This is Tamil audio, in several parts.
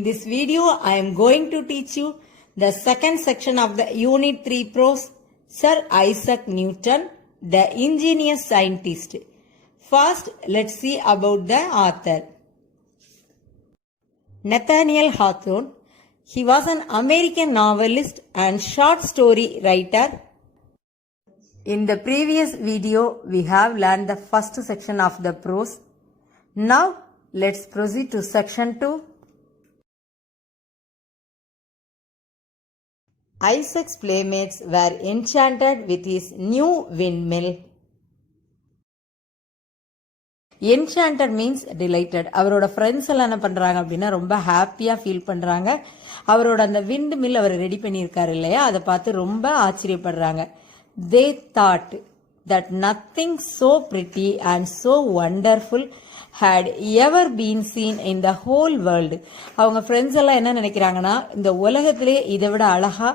In this video, I am going to teach you the second section of the Unit 3 prose, Sir Isaac Newton, the ingenious scientist. First, let's see about the author. Nathaniel Hawthorne. He was an American novelist and short story writer. In the previous video, we have learned the first section of the prose. Now, let's proceed to section 2. Isaac's playmates were enchanted with his new windmill. Enchanted means delighted. அவரோட ஃப்ரெண்ட்ஸ் எல்லாம் என்ன பண்ணுறாங்க அப்படின்னா ரொம்ப ஹாப்பியாக ஃபீல் பண்ணுறாங்க. அவரோட அந்த விண்ட் மில் அவர் ரெடி பண்ணியிருக்காரு இல்லையா, அதை பார்த்து ரொம்ப ஆச்சரியப்படுறாங்க. They thought that nothing so pretty and so wonderful had ever been seen in the whole world. அவங்க ஃப்ரெண்ட்ஸ் எல்லாம் என்ன நினைக்கிறாங்கன்னா, இந்த உலகத்திலே இதை விட அழகா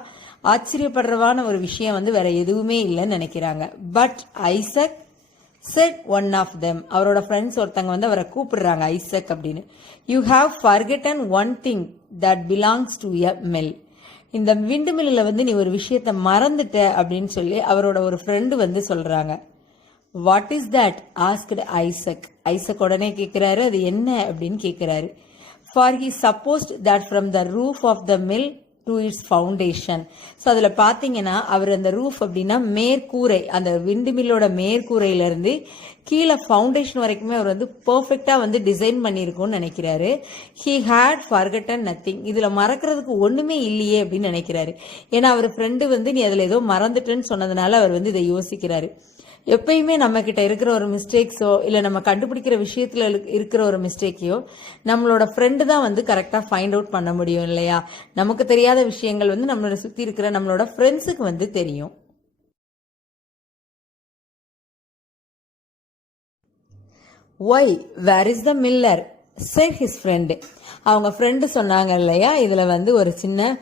ஆச்சரியப்படுறவான ஒரு விஷயம் வேற எதுவுமே இல்லைன்னு நினைக்கிறாங்க. But Isaac said one of them. அவரோட ஃப்ரெண்ட்ஸ் ஒருத்தங்க அவரை கூப்பிடுறாங்க ஐசக் அப்படின்னு. You have forgotten one thing that belongs to a mill. இந்த விண்டு மில்லில் நீ ஒரு விஷயத்த மறந்துட்ட அப்படின்னு சொல்லி அவரோட ஒரு ஃப்ரெண்டு சொல்றாங்க. What is that asked Isaac. Isaac உடனே கேட்கிறாரு, அது என்ன அப்படின்னு கேட்கிறாரு. For he supposed that from the roof of the mill to its foundation. So அதில் பார்த்தீங்கன்னா அவர் அந்த ரூஃப் அப்படின்னா மேற்கூரை, அந்த விண்டு மில்லோட மேற்கூரையிலேருந்து கீழே ஃபவுண்டேஷன் வரைக்குமே அவர் பர்ஃபெக்டாக டிசைன் பண்ணியிருக்கும்னு நினைக்கிறாரு. He had forgotten nothing. இதில் மறக்கிறதுக்கு ஒன்றுமே இல்லையே அப்படின்னு நினைக்கிறாரு. ஏன்னா அவர் ஃப்ரெண்டு நீ அதில் ஏதோ மறந்துட்டேன்னு சொன்னதுனால அவர் இதை யோசிக்கிறாரு. எப்பயுமே நம்ம கிட்ட இருக்கிற ஒரு மிஸ்டேக்ஸோ இல்லை நம்ம கண்டுபிடிக்கிற விஷயத்துல இருக்கிற ஒரு மிஸ்டேக்கையோ நம்மளோட ஃப்ரெண்டு தான் கரெக்டாக ஃபைண்ட் அவுட் பண்ண முடியும் இல்லையா. நமக்கு தெரியாத விஷயங்கள் நம்மளோட சுற்றி இருக்கிற நம்மளோட ஃப்ரெண்ட்ஸுக்கு தெரியும். Why where is the miller said his friend. அவங்க ஃப்ரெண்டு சொன்னாங்க இல்லையா, இதில் ஒரு சின்ன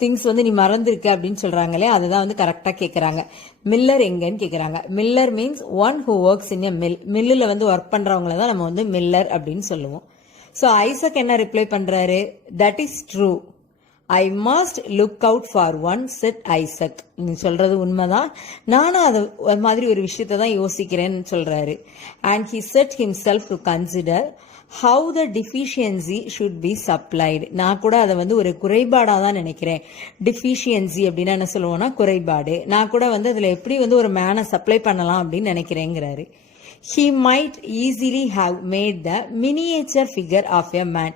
திங்ஸ் நீ மறந்துருக்க அப்படின்னு சொல்றாங்களே, அதை தான் கரெக்டாக கேட்குறாங்க. மில்லர் எங்கன்னு கேட்குறாங்க. Miller means one who works in a mill. மில்லில் ஒர்க் பண்ணுறவங்கள தான் நம்ம மில்லர் அப்படின்னு சொல்லுவோம். ஸோ ஐசக் என்ன ரிப்ளை பண்ணுறாரு, that is true, I must look out for one set Isaac. நீ சொல்றது உண்மைதான், நானும் அது மாதிரி ஒரு விஷயத்தை தான் யோசிக்கிறேன்னு சொல்றாரு. And he said himself to consider how the deficiency should be supplied. நான் கூட அதை ஒரு குறைபாடாக தான் நினைக்கிறேன். டிஃபிஷியன்சி அப்படின்னா என்ன சொல்லுவோம்னா குறைபாடு. நான் கூட அதில் எப்படி ஒரு மேனை சப்ளை பண்ணலாம் அப்படின்னு நினைக்கிறேங்கிறாரு. He might easily have made the miniature figure of a man.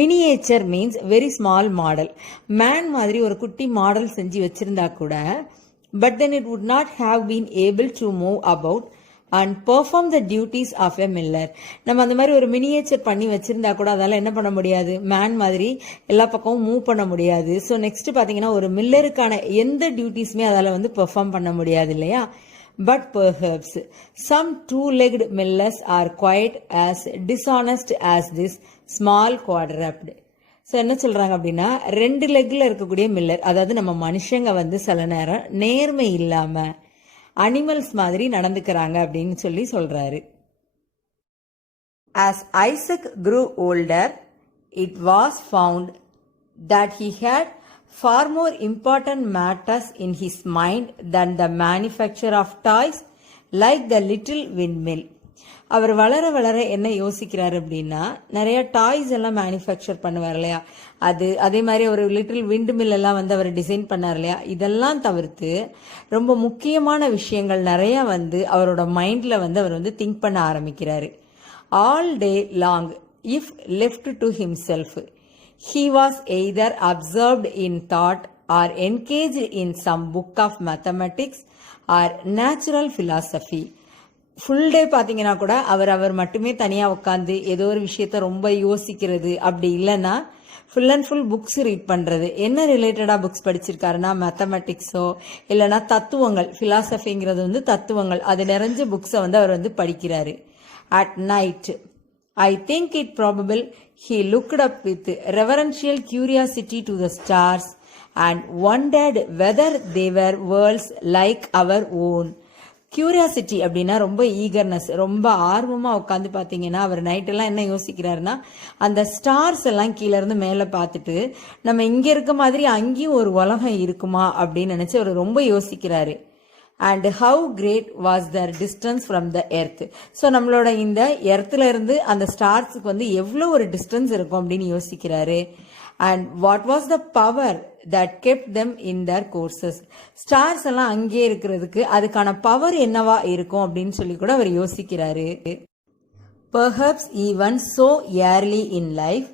Miniature means very small model. Man மாதிரி ஒரு குட்டி மாடல் செஞ்சு வச்சிருந்தா கூட, but then it would not have been able to move about and perform the duties of a miller. நம்ம அந்த மாதிரி ஒரு மினியேச்சர் பண்ணி வச்சிருந்தா கூட அதால என்ன பண்ண முடியாது, மேன் மாதிரி எல்லா பக்கமும் மூவ் பண்ண முடியாது. ஸோ நெக்ஸ்ட் பாத்தீங்கன்னா ஒரு மில்லருக்கான எந்த டியூட்டிஸுமே அதால பெர்ஃபார்ம் பண்ண முடியாது இல்லையா. But perhaps some two-legged millers are quite as dishonest as this small quadruped. So என்ன சொல்றாங்க அப்படின்னா, 2 லெக்ல இருக்கக்கூடிய மில்லர், அதாவது நம்ம மனுஷங்க சில நேரம் நேர்மை இல்லாம அனிமல்ஸ் மாதிரி நடந்துக்கிறாங்க அப்படின்னு சொல்றாரு. As Isaac grew older, it was found that he had far more important matters in his mind than the manufacture of toys like the little windmill. அவர் வளர வளர என்ன யோசிக்கிறாரு அப்படின்னா, நிறைய டாய்ஸ் எல்லாம் மேனுஃபேக்சர் பண்ணுவார் இல்லையா, அதே மாதிரி ஒரு லிட்டில் விண்ட் மில் எல்லாம் அவர் டிசைன் பண்ணார் இல்லையா, இதெல்லாம் தவிர்த்து ரொம்ப முக்கியமான விஷயங்கள் நிறைய அவரோட மைண்ட்ல அவர் திங்க் பண்ண ஆரம்பிக்கிறாரு. All day long if left to himself he was either absorbed in thought or engaged in some book of mathematics or natural philosophy. Full day பார்த்தீங்கன்னா கூட அவர் மட்டுமே தனியாக உட்காந்து ஏதோ ஒரு விஷயத்த ரொம்ப யோசிக்கிறது, அப்படி இல்லைன்னா full and full books read பண்ணுறது. என்ன ரிலேட்டடாக புக்ஸ் படிச்சிருக்காருன்னா மேத்தமெட்டிக்ஸோ இல்லைனா தத்துவங்கள், ஃபிலாசபிங்கிறது தத்துவங்கள், அது நிறைஞ்ச புக்ஸை அவர் படிக்கிறாரு. At night I think it probable he looked up with reverential curiosity to the stars and wondered whether they were worlds like our own. Curiosity அப்படின்னா ரொம்ப ஈகர்னஸ், ரொம்ப ஆர்வமா உட்காந்து பாத்தீங்கன்னா அவர் நைட்டெல்லாம் என்ன யோசிக்கிறாருன்னா அந்த ஸ்டார்ஸ் எல்லாம் கீழே இருந்து மேலே பார்த்துட்டு நம்ம இங்க இருக்க மாதிரி அங்கேயும் ஒரு உலகம் இருக்குமா அப்படின்னு நினைச்சு அவர் ரொம்ப யோசிக்கிறாரு. And how great was their distance from the earth. So நம்மளோட இந்த எர்த்ல இருந்து அந்த ஸ்டார்ஸுக்கு வந்து எவ்வளோ ஒரு டிஸ்டன்ஸ் இருக்கும் அப்படின்னு யோசிக்கிறாரு. And what was the power that kept them in their courses. Stars எல்லாம் அங்கே இருக்கிறதுக்கு அதுக்கான பவர் என்னவா இருக்கும் அப்படின்னு சொல்லி கூட அவர் யோசிக்கிறாரு. Perhaps even so early in life,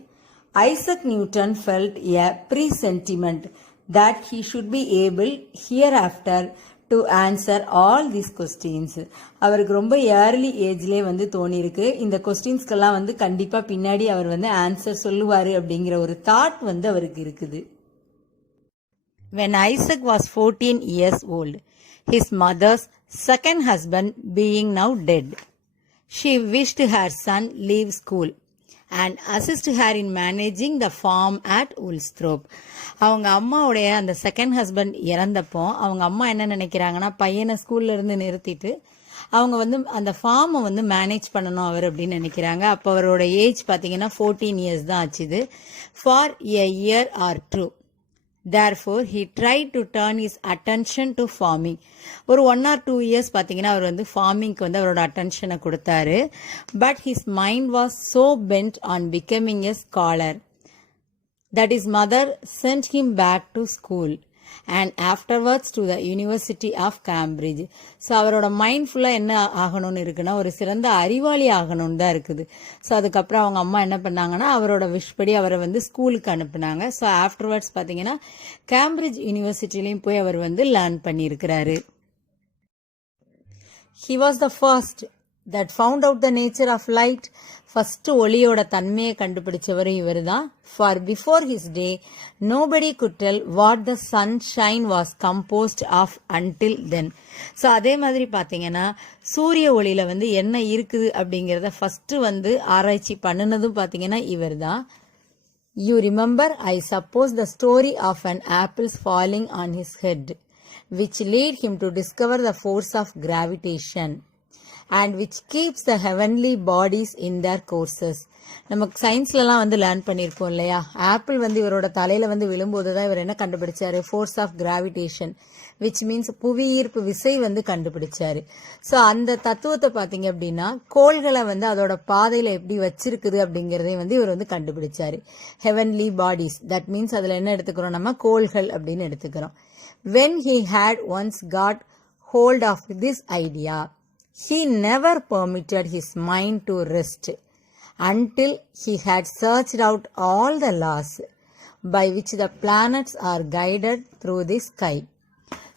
Isaac Newton felt a presentiment that he should be able hereafter to answer all these questions. அவருக்கு ரொம்ப ஏர்லி ஏஜ்லேயே வந்து தோணிருக்கு இந்த கொஸ்டின்ஸ்க்கெல்லாம் வந்து கண்டிப்பா பின்னாடி அவர் வந்து ஆன்சர் சொல்லுவாரு அப்படிங்கிற ஒரு தாட் வந்து அவருக்கு இருக்குது. When Isaac was 14 years old, his mother's second husband being now dead, she wished her son leave school and assist her in managing the farm at Woolsthorpe. அவங்க அம்மாவுடைய அந்த செகண்ட் ஹஸ்பண்ட் இறந்தப்போ அவங்க அம்மா என்ன நினைக்கிறாங்கன்னா பையனை ஸ்கூல்ல இருந்து நிறுத்திட்டு அவங்க வந்து அந்த ஃபார்மை வந்து மேனேஜ் பண்ணணும் அவர் அப்படின்னு நினைக்கிறாங்க. அப்போ அவரோட ஏஜ் பார்த்தீங்கன்னா 14 இயர்ஸ் தான் ஆச்சுது. For a year or two therefore he tried to turn his attention to farming. ஒரு 1 or 2 years பார்த்தீங்கன்னா அவர் வந்து ஃபார்மிங்க்கு வந்து அவரோட அட்டென்ஷனை கொடுத்தாரு. But his mind was so bent on becoming a scholar that his mother sent him back to school and afterwards to the University of Cambridge. So அவரோட மைண்ட் ஃபுல்லாக என்ன ஆகணும்னு இருக்குன்னா ஒரு சிறந்த அறிவாளி ஆகணும்னு தான் இருக்குது. ஸோ அதுக்கப்புறம் அவங்க அம்மா என்ன பண்ணாங்கன்னா அவரோட விஷ் அவரை வந்து ஸ்கூலுக்கு அனுப்புனாங்க. ஸோ ஆஃப்டர்வர்ட்ஸ் பார்த்தீங்கன்னா கேம்பிரிட்ஜ் யூனிவர்சிட்டிலையும் போய் அவர் வந்து லேர்ன் பண்ணியிருக்கிறாரு. He was the first that found out the nature of light. First ஒளியோட தன்மையை கண்டுபிடிச்சவரும் இவர் தான். For before his day nobody could tell what the sunshine was composed of until then. So அதே மாதிரி பார்த்தீங்கன்னா சூரிய ஒளியில வந்து என்ன இருக்குது அப்படிங்கிறத ஃபர்ஸ்ட் வந்து ஆராய்ச்சி பண்ணினதும் பார்த்தீங்கன்னா இவர் தான். You remember I suppose the story of an apple's falling on his head which lead him to discover the force of gravitation and which keeps the heavenly bodies in their courses. நமக்கு சயின்ஸ்லலாம் வந்து லேர்ன் பண்ணியிருப்போம் இல்லையா, ஆப்பிள் வந்து இவரோட தலையில வந்து விழும்போது தான் இவர் என்ன கண்டுபிடிச்சாரு, force of gravitation which means புவியீர்ப்பு விசை வந்து கண்டுபிடிச்சாரு. ஸோ அந்த தத்துவத்தை பார்த்தீங்க அப்படின்னா கோள்களை வந்து அதோட பாதையில எப்படி வச்சிருக்குது அப்படிங்கிறதையும் வந்து இவர் வந்து கண்டுபிடிச்சாரு. ஹெவன்லி பாடிஸ் தட் மீன்ஸ் அதில் என்ன எடுத்துக்கிறோம் நம்ம கோள்கள் அப்படின்னு எடுத்துக்கிறோம். When he had once got hold of this idea, he never permitted his mind to rest until he had searched out all the laws by which the planets are guided through the sky.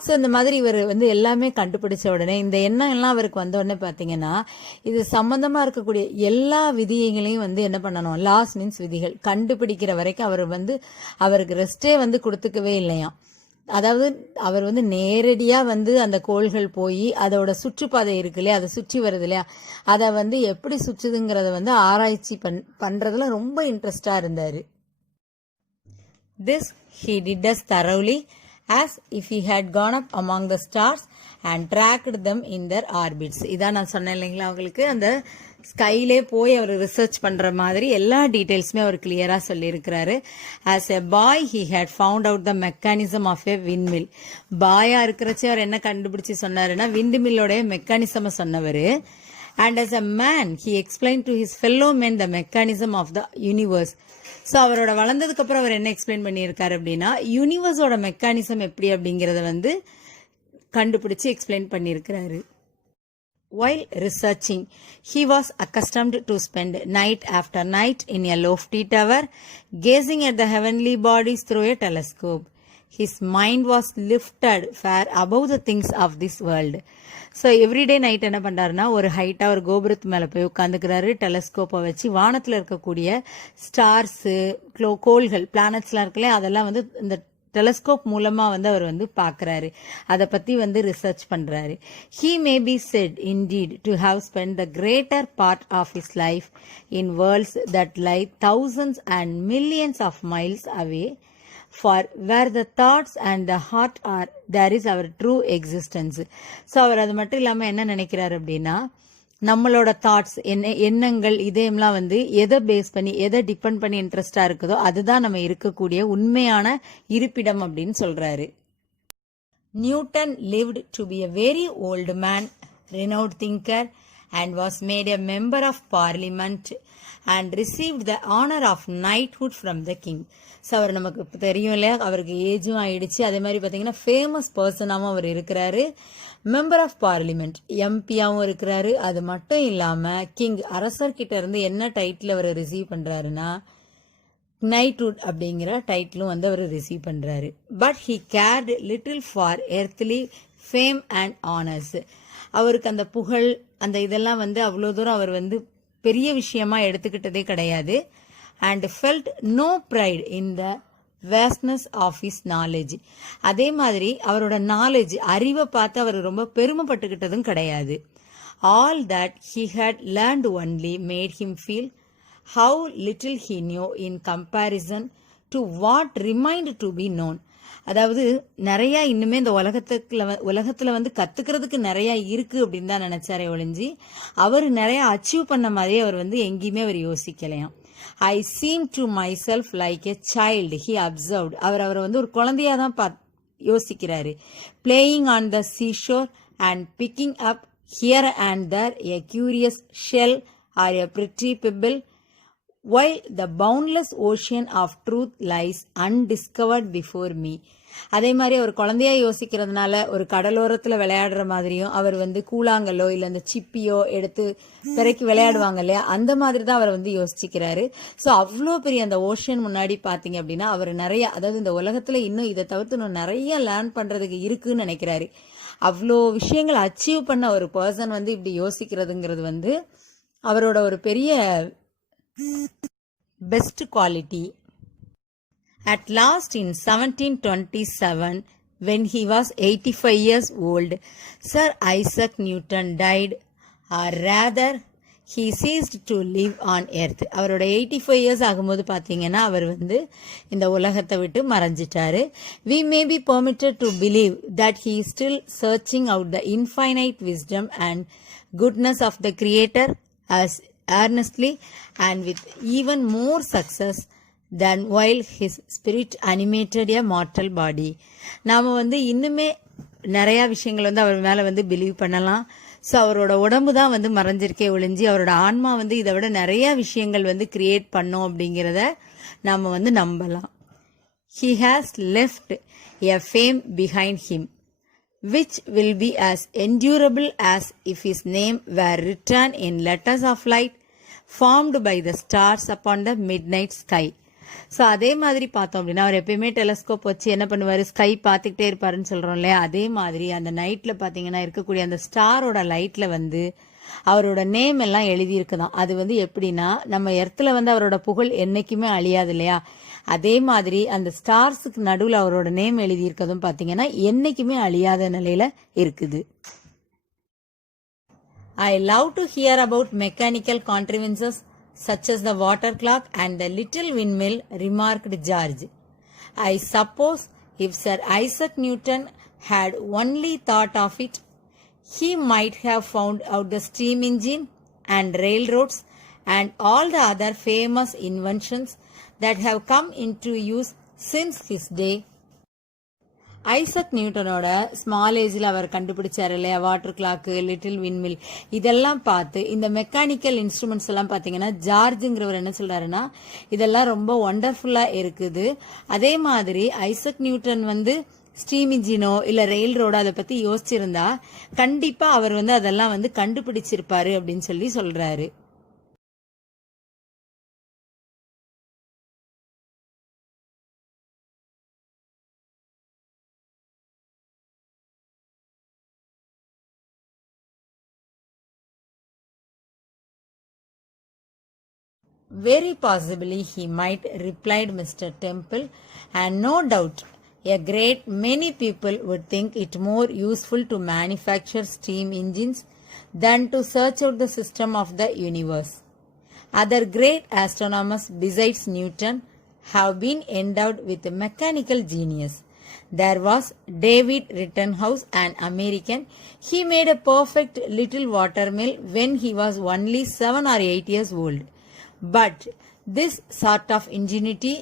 So இந்த மாதிரி இவர் வந்து எல்லாமே கண்டுபிடிச்ச உடனே இந்த எண்ணம் எல்லாம் அவருக்கு வந்த உடனே பார்த்தீங்கன்னா இது சம்பந்தமா இருக்கக்கூடிய எல்லா விதிகளையும் வந்து என்ன பண்ணணும், லாஸ் மீன்ஸ் விதிகள் கண்டுபிடிக்கிற வரைக்கும் அவர் வந்து அவருக்கு ரெஸ்டே வந்து கொடுத்துக்கவே இல்லையாம். அதாவது அவர் வந்து நேரடியா வந்து அந்த கோள்கள் போய் அதோட சுற்றுப்பாதை இருக்கு இல்லையா, அதை சுற்றி வருது இல்லையா, அதை வந்து எப்படி சுற்றுதுங்கிறத வந்து ஆராய்ச்சி பண்றதுல ரொம்ப இன்ட்ரெஸ்டா இருந்தாரு. This he did as thoroughly as if he had gone up among the stars and tracked them in their orbits. இதான் நான் சொன்னேன் இல்லைங்களா அவங்களுக்கு, அந்த ஸ்கைலே போய் அவர் ரிசர்ச் பண்ற மாதிரி எல்லா டீடைல்ஸுமே அவர் கிளியரா சொல்லியிருக்கிறாரு. As a boy he had found out the mechanism of a windmill. பாயா இருக்கிறச்சே அவர் என்ன கண்டுபிடிச்சு சொன்னாருன்னா விண்மில்லோடைய மெக்கானிசம் சொன்னவர். And as a man he explained to his fellow men the mechanism of the universe. So அவரோட வளர்ந்ததுக்கு அப்புறம் அவர் என்ன எக்ஸ்பிளைன் பண்ணியிருக்காரு அப்படின்னா யூனிவர்ஸோட மெக்கானிசம் எப்படி அப்படிங்கிறத வந்து கண்டுபிடிச்சு எக்ஸ்பிளைன் பண்ணியிருக்கிறாரு. While researching, he was accustomed to spend night after night in a lofty tower, gazing at the heavenly bodies through a telescope. His mind was lifted far above the things of this world. So everyday night என்ன பண்ணுறாருன்னா ஒரு ஹைட்டாக ஒரு கோபுரத்து மேலே போய் உட்காந்துக்கிறாரு, டெலஸ்கோப்பை வச்சு வானத்தில் இருக்கக்கூடிய ஸ்டார்ஸு கோள்கள் பிளானட்ஸ்லாம் இருக்குல்ல அதெல்லாம் வந்து இந்த டெலஸ்கோப் மூலமா வந்து அவர் வந்து பார்க்கறாரு, அதை பத்தி வந்து ரிசர்ச் பண்றாரு. He may be said indeed to have spent the greater part of his life in worlds that lie thousands and millions of miles away for where the thoughts and the heart are, there is our true existence. So அவர் அது மட்டும் இல்லாமல் என்ன நினைக்கிறார் அப்படின்னா, நம்மளோட தாட்ஸ் எண்ணங்கள் இதெல்லாம் வந்து எதை பேஸ் பண்ணி எதை டிபெண்ட் பண்ணி இன்ட்ரெஸ்டா இருக்குதோ அதுதான் நம்ம இருக்கக்கூடிய உண்மையான இருப்பிடம் அப்படின்னு சொல்றாரு. Newton lived to be a very old man, renowned thinker, and was made a member of parliament and received the honor of knighthood from the king. So அவர் நமக்கு தெரியும் இல்லையா, அவருக்கு ஏஜும் ஆயிடுச்சு. அதே மாதிரி பார்த்தீங்கன்னா ஃபேமஸ் பர்சனாகவும் அவர் இருக்கிறாரு. மெம்பர் ஆஃப் பார்லிமெண்ட் எம்பியாவும் இருக்கிறாரு. அது மட்டும் இல்லாமல் கிங் அரசர்கிட்ட இருந்து என்ன டைட்டில் அவர் ரிசீவ் பண்ணுறாருன்னா நைட்வுட் அப்படிங்கிற டைட்டிலும் வந்து அவர் ரிசீவ் பண்ணுறாரு. But he cared little for earthly fame and honours. அவருக்கு அந்த புகழ் அந்த இதெல்லாம் வந்து அவ்வளோ தூரம் அவர் வந்து பெரிய விஷயமா எடுத்துக்கிட்டதே கிடையாது. And felt no pride in the vastness of his knowledge. அதே மாதிரி அவரோட நாலேஜ் அறிவை பார்த்து அவர் ரொம்ப பெருமைப்பட்டுக்கிட்டதும் கிடையாது. All that he had learned only made him feel how little he knew in comparison to what remained to be known. அதாவது நிறைய இன்னுமே இந்த உலகத்துல வந்து கத்துக்கிறதுக்கு நிறைய இருக்கு அப்படின்னு தான் நினைச்சாரே ஒழிஞ்சி அவர் நிறைய அச்சீவ் பண்ண மாதிரியே அவர் வந்து எங்கேயுமே அவர் யோசிக்கலையாம். I seem to myself like a child he observed. அவரை வந்து ஒரு குழந்தையா தான் யோசிக்கிறாரு. Playing on the seashore and picking up here and there a curious shell or a pretty pebble while the boundless ocean of truth lies undiscovered before me. அதே மாதிரி அவர் குழந்தையா யோசிக்கிறதுனால ஒரு கடலோரத்துல விளையாடுற மாதிரியும் அவர் வந்து கூழாங்கல்லோ இல்ல அந்த சிப்பியோ எடுத்து பிறக்கி விளையாடுவாங்க இல்லையா, அந்த மாதிரி தான் அவர் வந்து யோசிச்சுக்கிறாரு. ஸோ அவ்வளோ பெரிய அந்த ஓஷன் முன்னாடி பாத்தீங்க அப்படின்னா அவர் நிறைய, அதாவது இந்த உலகத்துல இன்னும் இதை தவிர்த்து இன்னும் நிறைய லேர்ன் பண்றதுக்கு இருக்குன்னு நினைக்கிறாரு. அவ்வளோ விஷயங்கள் அச்சீவ் பண்ண ஒரு பர்சன் வந்து இப்படி யோசிக்கிறதுங்கிறது வந்து அவரோட ஒரு பெரிய best quality. At last in 1727, when he was 85 years old, Sir Isaac Newton died, or rather he ceased to live on earth. அவரோட 85 years ஆகும்போது பார்த்தீங்கன்னா அவர் வந்து இந்த உலகத்தை விட்டு மறைஞ்சிட்டாரு. We may be permitted to believe that he is still searching out the infinite wisdom and goodness of the Creator as earnestly and with even more success than while his spirit animated a mortal body. நாம வந்து இன்னுமே நிறைய விஷயங்கள் வந்து அவர் மேல வந்து பிலீவ் பண்ணலாம். ஸோ அவரோட உடம்பு தான் வந்து மறைஞ்சிருக்கே ஒழிஞ்சி அவரோட ஆன்மா வந்து இதை விட நிறைய விஷயங்கள் வந்து கிரியேட் பண்ணோம் அப்படிங்கிறத நாம வந்து நம்பலாம். He has left a fame behind him which will be as endurable as if his name were written in letters of light formed by the stars upon the midnight sky. So அதே மாதிரி பார்த்தோம் அப்படின்னா அவர் எப்பயுமே டெலஸ்கோப் வச்சு என்ன பண்ணுவார், ஸ்கை பார்த்துக்கிட்டே இருப்பாருன்னு சொல்கிறோம் இல்லையா, அதே மாதிரி அந்த நைட்டில் பார்த்தீங்கன்னா இருக்கக்கூடிய அந்த ஸ்டாரோட லைட்டில் வந்து அவரோட நேம் எல்லாம் எழுதியிருக்குதான். அது வந்து எப்படின்னா நம்ம எர்த்தில் வந்து அவரோட புகழ் என்னைக்குமே அழியாது இல்லையா, அதே மாதிரி அந்த ஸ்டார்ஸுக்கு நடுவில் அவரோட நேம் எழுதியிருக்கதும் பார்த்தீங்கன்னா என்னைக்குமே அழியாத நிலையில இருக்குது. I love to hear about mechanical contrivances such as the water clock and the little windmill, remarked George. I suppose if Sir Isaac Newton had only thought of it, he might have found out the steam engine and railroads and all the other famous inventions that have come into use since his day. Isaac நியூட்டனோட ஸ்மால் ஏஜில் அவர் கண்டுபிடிச்சார் இல்லையா வாட்டர் கிளாக்கு, லிட்டில் விண்மில், இதெல்லாம் பார்த்து இந்த மெக்கானிக்கல் இன்ஸ்ட்ருமெண்ட்ஸ் எல்லாம் பார்த்தீங்கன்னா ஜார்ஜுங்கிறவர் என்ன சொல்றாருன்னா இதெல்லாம் ரொம்ப ஒண்டர்ஃபுல்லா இருக்குது. அதே மாதிரி ஐசக் நியூட்டன் வந்து ஸ்டீம் இன்ஜினோ இல்ல ரயில் ரோடோ அதை பத்தி யோசிச்சிருந்தா கண்டிப்பா அவர் வந்து அதெல்லாம் வந்து கண்டுபிடிச்சிருப்பாரு அப்படின்னு சொல்லி சொல்றாரு. Very possibly he might, replied Mr. Temple, and no doubt a great many people would think it more useful to manufacture steam engines than to search out the system of the universe. Other great astronomers besides Newton have been endowed with mechanical genius. There was David Rittenhouse, an American. He made a perfect little watermill when he was only 7 or 8 years old. But this sort of ingenuity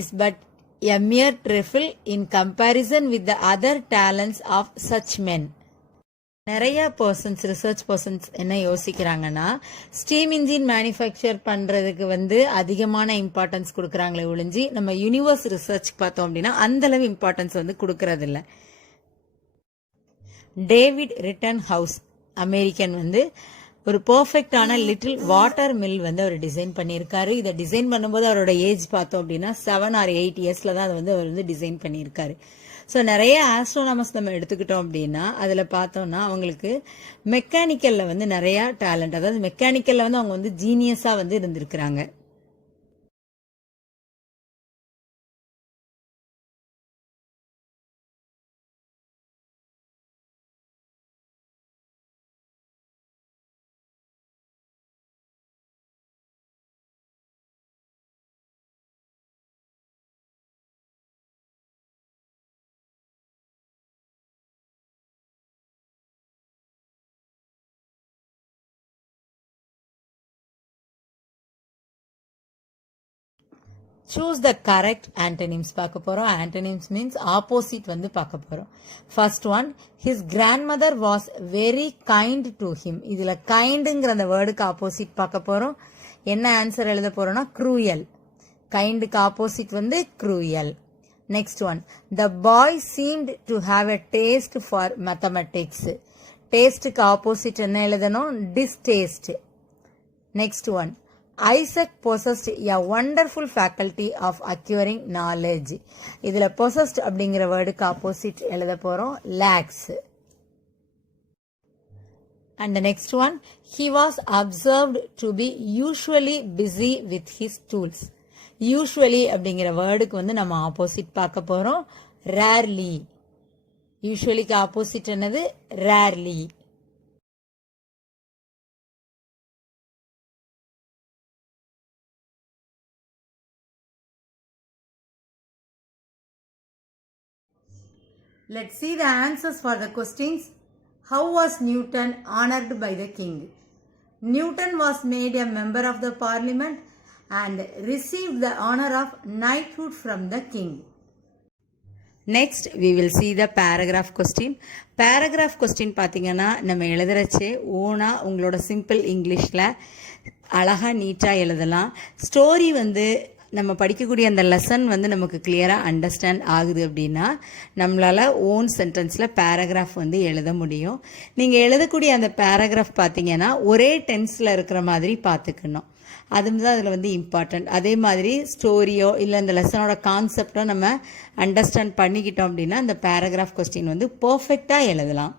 is but a mere trifle in comparison with the other talents of such men. நிறைய ரிசர்ச் பர்சன்ஸ் என்ன யோசிக்கிறாங்கன்னா, ஸ்டீம் இன்ஜின் மேனுஃபேக்சர் பண்றதுக்கு வந்து அதிகமான இம்பார்ட்டன்ஸ் கொடுக்குறாங்களே ஒழிஞ்சு நம்ம யூனிவர்ஸ் ரிசர்ச் பார்த்தோம் அப்படின்னா அந்த அளவு இம்பார்ட்டன்ஸ் வந்து கொடுக்கறது இல்லை. டேவிட் ரிட்டன் ஹவுஸ் அமெரிக்கன் வந்து ஒரு பர்ஃபெக்டான லிட்டில் வாட்டர் மில் வந்து அவர் டிசைன் பண்ணியிருக்காரு. இதை டிசைன் பண்ணும்போது அவரோட ஏஜ் பார்த்தோம் அப்படின்னா 7 or 8 இயர்ஸ்ல தான் அதை வந்து அவர் வந்து டிசைன் பண்ணியிருக்காரு. ஸோ நிறைய ஆஸ்ட்ரோனாமர்ஸ் நம்ம எடுத்துக்கிட்டோம் அப்படின்னா அதில் பார்த்தோம்னா அவங்களுக்கு மெக்கானிக்கலில் வந்து நிறையா டேலண்ட், அதாவது மெக்கானிக்கலில் வந்து அவங்க வந்து ஜீனியஸாக வந்து இருந்திருக்கிறாங்க. Choose the correct antonyms பார்க்க போறோம். Antonyms means opposite வந்து பார்க்க போறோம். First one, his grandmother was very kind to him. இதுல kindங்கிற அந்த வேர்டுக்கு ஆப்போசிட் பார்க்க போறோம். என்ன ஆன்சர் எழுத போறோம்னா cruel. kindக்கு ஆப்போசிட் வந்து cruel. Next one, the boy seemed to have a taste for mathematics. டேஸ்டுக்கு ஆப்போசிட் என்ன எழுதணும்? distaste. Next one, Isaac possessed a wonderful faculty of acquiring knowledge. இதுல possessed அப்படிங்கிற வேர்டுக்கு ஆப்போசிட் எழுத போறோம் lacks. And the next one, he was observed to be usually busy with his tools. usually அப்படிங்கிற வேர்டுக்கு வந்து நம்ம ஆப்போசிட் பார்க்க போறோம் rarely. usuallyக்கு ஆப்போசிட் என்னது? rarely. Let's see the answers for the questions. How was Newton honored by the king? Newton was made a member of the parliament and received the honor of knighthood from the king. Next, we will see the paragraph question. Paragraph question பார்த்தீங்கன்னா நம்ம எழுதுறச்சே ஓனா உங்களோட சிம்பிள் இங்கிலீஷில் அழகாக நீட்டாக எழுதலாம். ஸ்டோரி வந்து நம்ம படிக்கக்கூடிய அந்த லெசன் வந்து நமக்கு கிளியராக அண்டர்ஸ்டாண்ட் ஆகுது அப்படின்னா நம்மளால் ஓன் சென்டென்ஸில் பேராகிராஃப் வந்து எழுத முடியும். நீங்கள் எழுதக்கூடிய அந்த பேராகிராஃப் பார்த்தீங்கன்னா ஒரே டென்ஸில் இருக்கிற மாதிரி பார்த்துக்கணும். அதுதான் அதில் வந்து இம்பார்ட்டண்ட். அதே மாதிரி ஸ்டோரியோ இல்லை அந்த லெசனோட கான்செப்டோ நம்ம அண்டர்ஸ்டாண்ட் பண்ணிக்கிட்டோம் அப்படின்னா அந்த பேராகிராஃப் கொஸ்டின் வந்து பர்ஃபெக்டாக எழுதலாம்.